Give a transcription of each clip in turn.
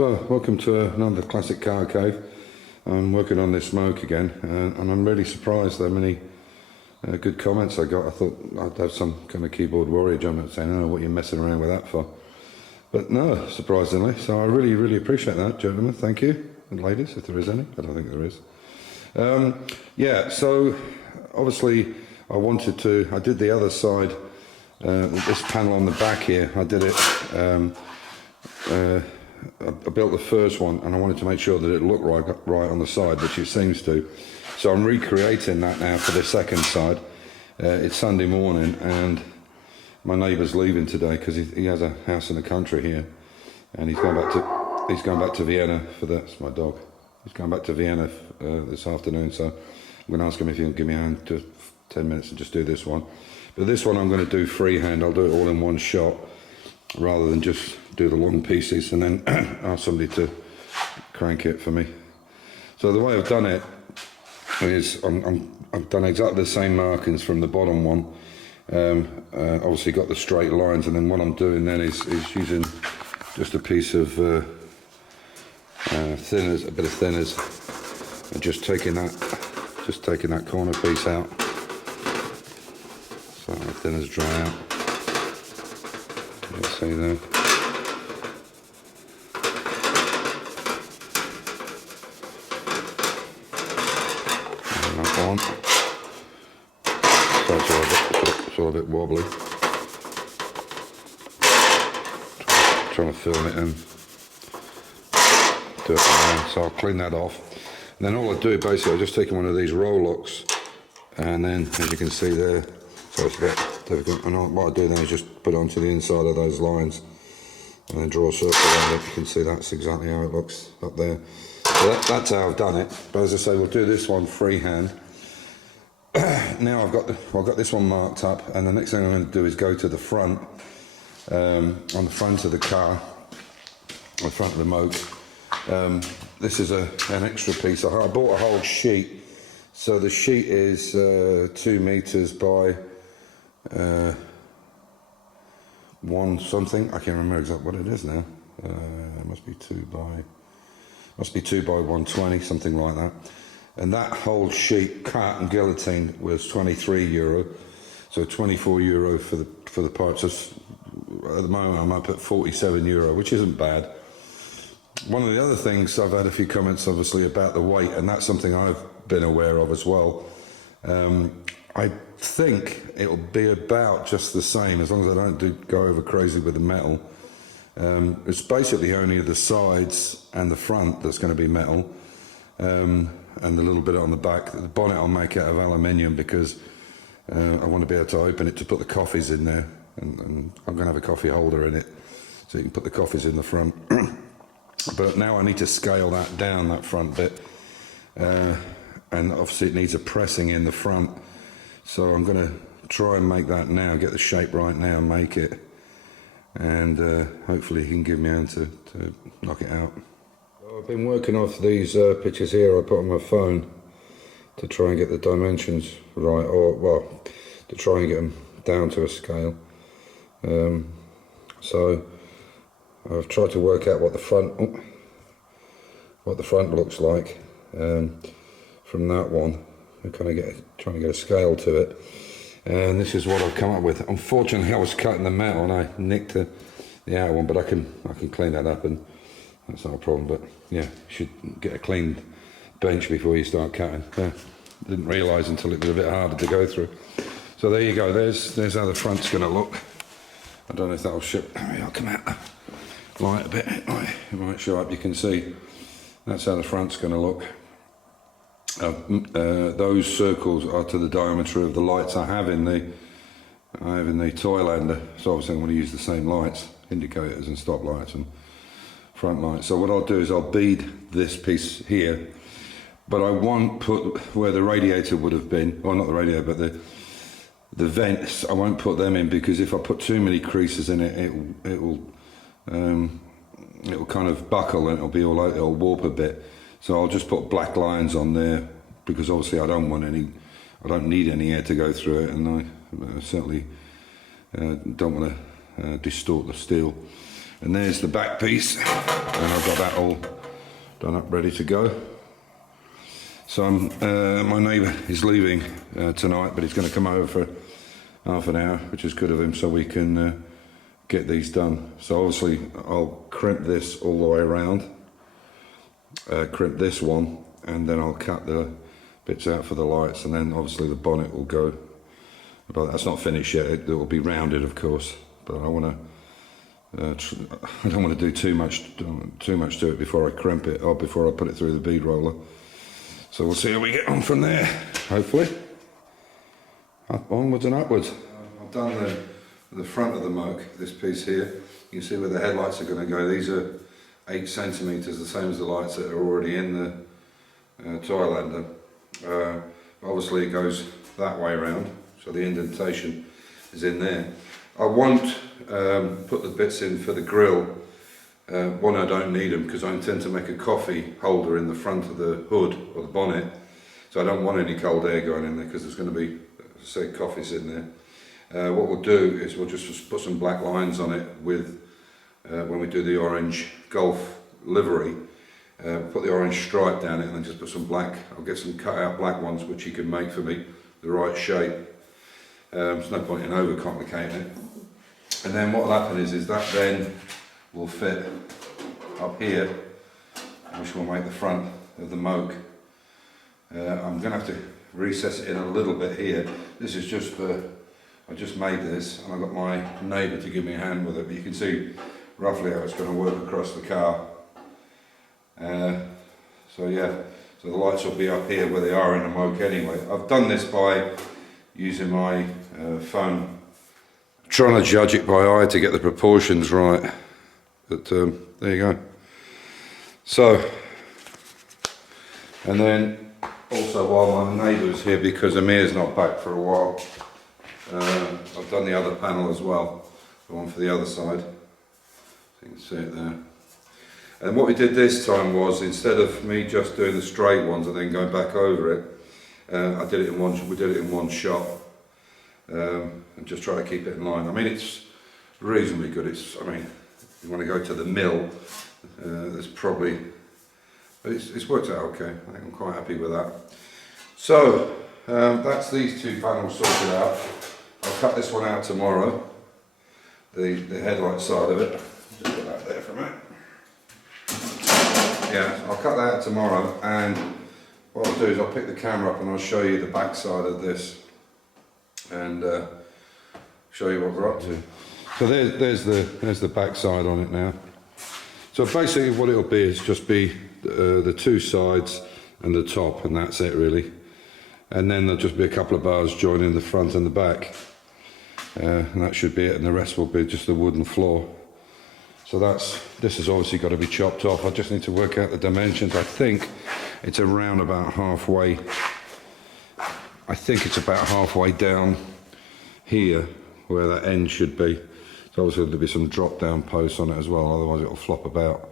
So, welcome to another classic car cave. I'm working on this Moke again, and I'm really surprised how many good comments I got. I thought I'd have some kind of keyboard warrior jumping up saying, "Oh, what are you messing around with that for?" But no, surprisingly. So I really appreciate that, gentlemen. Thank you, and ladies, if there is any. I don't think there is. Yeah. So obviously, I did the other side. This panel on the back here, I did it. I built the first one and I wanted to make sure that it looked right on the side, which it seems to. So I'm recreating that now for the second side. It's Sunday morning and my neighbour's leaving today because he has a house in the country here, and he's going back to Vienna for that. It's my dog. He's going back to Vienna this afternoon, so I'm going to ask him if he can give me a hand to 10 minutes and just do this one. But this one I'm going to do freehand. I'll do it all in one shot, rather than just do the long pieces and then ask somebody to crank it for me. So the way I've done it is I've done exactly the same markings from the bottom one. Obviously got the straight lines, and then what I'm doing then is using just a piece of thinners, a bit of thinners, and just taking that corner piece out. So the thinners dry out. You can see there. On. So it's all a bit wobbly. Trying to film it and do it around. So I'll clean that off. And then all I do basically, I'm just taking one of these roll locks, and then as you can see there, so it's a bit difficult. And what I do then is just put it onto the inside of those lines and then draw a circle around it. You can see that's exactly how it looks up there. So that's how I've done it. But as I say, we'll do this one freehand. Now I've got this one marked up, and the next thing I'm going to do is go to the front, on the front of the car, on the front of the Moke. This is an extra piece. I bought a whole sheet. So the sheet is 2 meters by 1 something. I can't remember exactly what it is now. It must be 2 by 120, something like that. And that whole sheet, cut and guillotine, was €23. So €24 for the parts. At the moment I'm up at €47, which isn't bad. One of the other things, I've had a few comments obviously about the weight, and that's something I've been aware of as well. I think it'll be about just the same, as long as I don't go over crazy with the metal. It's basically only the sides and the front that's going to be metal, and the little bit on the back. The bonnet I'll make out of aluminium because I want to be able to open it to put the coffees in there, and I'm going to have a coffee holder in it, so you can put the coffees in the front. But now I need to scale that down, that front bit, and obviously it needs a pressing in the front, so I'm going to try and make that now, get the shape right now and make it, and hopefully he can give me a hand to knock it out. I've been working off these pictures here I put on my phone to try and get the dimensions right, or well, to try and get them down to a scale. So I've tried to work out what the front looks like from that one, and kind of trying to get a scale to it. And this is what I've come up with. Unfortunately, I was cutting the metal and I nicked the outer one, but I can clean that up, and that's not a problem. But yeah, you should get a clean bench before you start cutting. Didn't realise until it was a bit harder to go through. So there you go. There's how the front's going to look. I don't know if that'll show. I'll come out light a bit. It might show up. You can see that's how the front's going to look. Those circles are to the diameter of the lights I have in the Toylander. So obviously I'm going to use the same lights, indicators and stop lights and front lights. So what I'll do is I'll bead this piece here, but I won't put where the radiator would have been, or not the radiator, but the vents. I won't put them in, because if I put too many creases in it, it will kind of buckle and it'll warp a bit. So I'll just put black lines on there, because obviously I don't need any air to go through it, and I certainly don't want to distort the steel. And there's the back piece, and I've got that all done up, ready to go. So my neighbour is leaving tonight, but he's going to come over for half an hour, which is good of him, so we can get these done. So obviously I'll crimp this all the way around, crimp this one, and then I'll cut the bits out for the lights, and then obviously the bonnet will go. But that's not finished yet. It will be rounded, of course, but I want to. I don't want to do too much to it before I crimp it, or before I put it through the bead roller. So we'll see how we get on from there. Hopefully, onwards and upwards. I've done the front of the Moke. This piece here. You can see where the headlights are going to go. These are 8 centimeters, the same as the lights that are already in the Thailander. Obviously, it goes that way around, so the indentation is in there. I won't put the bits in for the grill. One, I don't need them because I intend to make a coffee holder in the front of the hood or the bonnet, so I don't want any cold air going in there because there's going to be, as I say, coffees in there. What we'll do is we'll just put some black lines on it with, when we do the orange Golf livery, put the orange stripe down it and then just put some black, I'll get some cut out black ones which you can make for me, the right shape. There's no point in overcomplicating it. And then what will happen is that then will fit up here, which will make the front of the Moke. I'm going to have to recess it in a little bit here. This is just for, I just made this and I got my neighbour to give me a hand with it, but you can see roughly how it's going to work across the car. So yeah, so the lights will be up here where they are in the Moke anyway. I've done this by using my phone, trying to judge it by eye to get the proportions right. But there you go. So, and then also while my neighbour's here, because Amir's not back for a while, I've done the other panel as well, the one for the other side. You can see it there. And what we did this time was, instead of me just doing the straight ones and then going back over it, we did it in one shot, and just try to keep it in line. I mean, it's reasonably good. I mean, if you want to go to the mill, there's probably, but it's worked out okay. I think I'm quite happy with that. So that's these 2 panels sorted out. I'll cut this one out tomorrow, the headlight side of it. Just put that there for a minute. Yeah, I'll cut that out tomorrow, and what I'll do is I'll pick the camera up and I'll show you the back side of this, and show you what we're up to. So there's the back side on it now. So basically what it'll be is just be the 2 sides and the top, and that's it really. And then there'll just be a couple of bars joining the front and the back. And that should be it, and the rest will be just the wooden floor. So this has obviously got to be chopped off. I just need to work out the dimensions. I think it's around about halfway. I think it's about halfway down here where that end should be. So obviously there'll be some drop down posts on it as well, otherwise it'll flop about.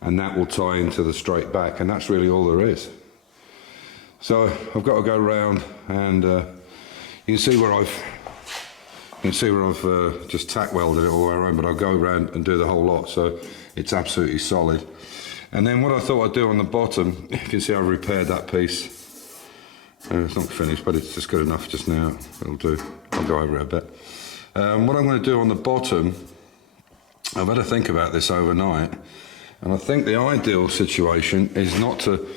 And that will tie into the straight back, and that's really all there is. So I've got to go round, and you can see where I've just tack welded it all the way around, but I'll go around and do the whole lot, so it's absolutely solid. And then what I thought I'd do on the bottom, you can see I've repaired that piece. It's not finished, but it's just good enough just now. It'll do. I'll go over it a bit. What I'm going to do on the bottom, I've had to think about this overnight, and I think the ideal situation is not to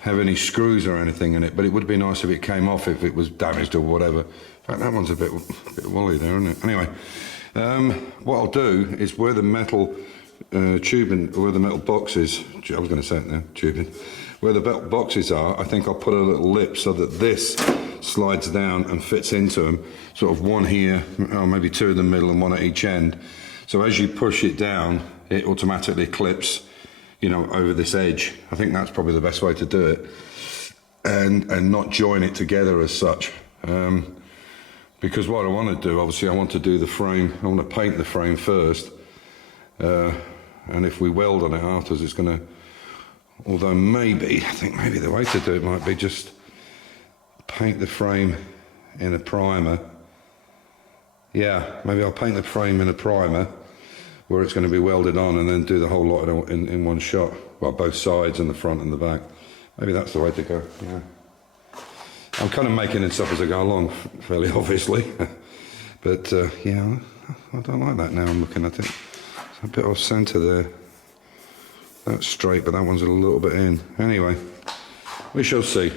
have any screws or anything in it, but it would be nice if it came off if it was damaged or whatever. In fact, that one's a bit woolly there, isn't it? Anyway, what I'll do is where the metal tubing, where the metal boxes, I was going to say it there, tubing, where the metal boxes are, I think I'll put a little lip so that this slides down and fits into them, sort of one here, or maybe 2 in the middle and 1 at each end. So as you push it down, it automatically clips, you know, over this edge. I think that's probably the best way to do it, and not join it together as such. Because what I want to do, obviously I want to do the frame, I want to paint the frame first, and if we weld on it afterwards, it's going to, although maybe, I think maybe the way to do it might be just paint the frame in a primer. Yeah, maybe I'll paint the frame in a primer, where it's going to be welded on, and then do the whole lot in one shot. Well, both sides and the front and the back. Maybe that's the way to go, yeah. I'm kind of making this up as I go along, fairly obviously. But yeah, I don't like that now I'm looking at it. It's a bit off centre there. That's straight, but that one's a little bit in. Anyway, we shall see.